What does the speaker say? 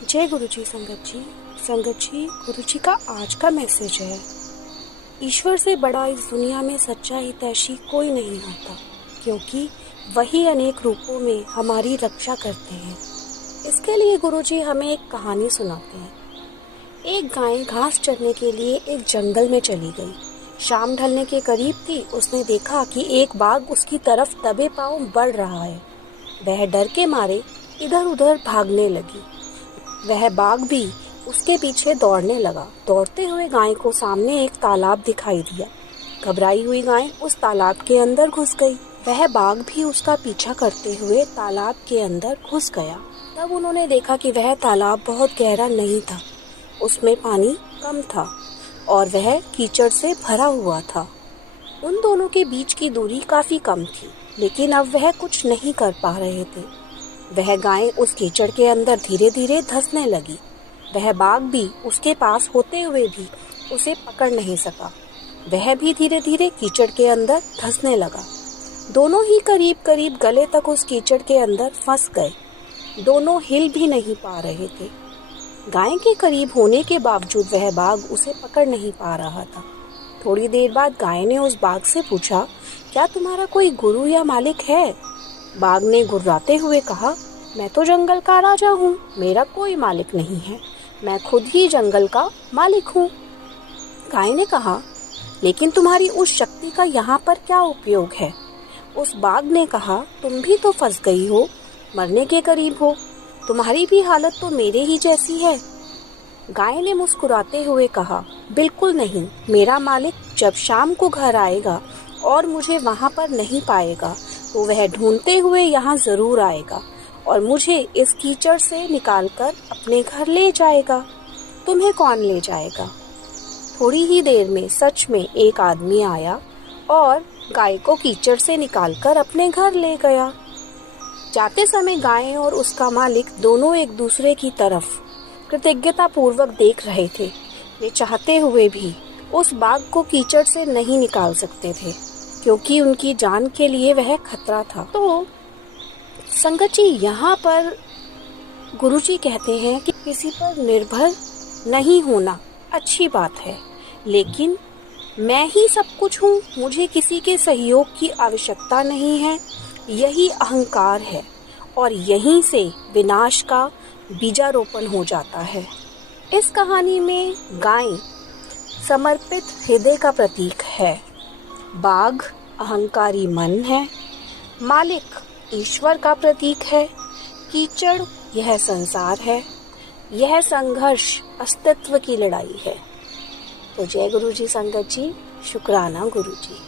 जय गुरु जी। संगत जी, गुरु जी का आज का मैसेज है, ईश्वर से बड़ा इस दुनिया में सच्चा हितैषी कोई नहीं होता, क्योंकि वही अनेक रूपों में हमारी रक्षा करते हैं। इसके लिए गुरु जी हमें एक कहानी सुनाते हैं। एक गाय घास चरने के लिए एक जंगल में चली गई। शाम ढलने के करीब थी। उसने देखा कि एक बाघ उसकी तरफ दबे पांव बढ़ रहा है। वह डर के मारे इधर उधर भागने लगी। वह बाघ भी उसके पीछे दौड़ने लगा। दौड़ते हुए गाय को सामने एक तालाब दिखाई दिया। घबराई हुई गाय उस तालाब के अंदर घुस गई। वह बाघ भी उसका पीछा करते हुए तालाब के अंदर घुस गया। तब उन्होंने देखा कि वह तालाब बहुत गहरा नहीं था, उसमें पानी कम था और वह कीचड़ से भरा हुआ था। उन दोनों के बीच की दूरी काफी कम थी, लेकिन अब वह कुछ नहीं कर पा रहे थे। वह गाय उस कीचड़ के अंदर धीरे धीरे धंसने लगी। वह बाघ भी उसके पास होते हुए भी उसे पकड़ नहीं सका। वह भी धीरे धीरे कीचड़ के अंदर धंसने लगा। दोनों ही करीब करीब गले तक उस कीचड़ के अंदर फंस गए। दोनों हिल भी नहीं पा रहे थे। गाय के करीब होने के बावजूद वह बाघ उसे पकड़ नहीं पा रहा था। थोड़ी देर बाद गाय ने उस बाघ से पूछा, क्या तुम्हारा कोई गुरु या मालिक है? बाघ ने गुर्राते हुए कहा, मैं तो जंगल का राजा हूँ, मेरा कोई मालिक नहीं है, मैं खुद ही जंगल का मालिक हूँ। गाय ने कहा, लेकिन तुम्हारी उस शक्ति का यहाँ पर क्या उपयोग है? उस बाघ ने कहा, तुम भी तो फंस गई हो, मरने के करीब हो, तुम्हारी भी हालत तो मेरे ही जैसी है। गाय ने मुस्कुराते हुए कहा, बिल्कुल नहीं, मेरा मालिक जब शाम को घर आएगा और मुझे वहाँ पर नहीं पाएगा तो वह ढूंढते हुए यहाँ जरूर आएगा और मुझे इस कीचड़ से निकालकर अपने घर ले जाएगा। तुम्हें कौन ले जाएगा? थोड़ी ही देर में सच में एक आदमी आया और गाय को कीचड़ से निकालकर अपने घर ले गया। जाते समय गाय और उसका मालिक दोनों एक दूसरे की तरफ कृतज्ञता पूर्वक देख रहे थे। वे चाहते हुए भी उस बाघ को कीचड़ से नहीं निकाल सकते थे, क्योंकि उनकी जान के लिए वह खतरा था। तो संगत जी, यहाँ पर गुरुजी कहते हैं कि किसी पर निर्भर नहीं होना अच्छी बात है, लेकिन मैं ही सब कुछ हूँ, मुझे किसी के सहयोग की आवश्यकता नहीं है, यही अहंकार है और यहीं से विनाश का बीजारोपण हो जाता है। इस कहानी में गाय समर्पित हृदय का प्रतीक है, बाघ अहंकारी मन है, मालिक ईश्वर का प्रतीक है, कीचड़ यह संसार है, यह संघर्ष अस्तित्व की लड़ाई है। तो जय गुरु जी संगत जी, शुक्राना गुरु जी।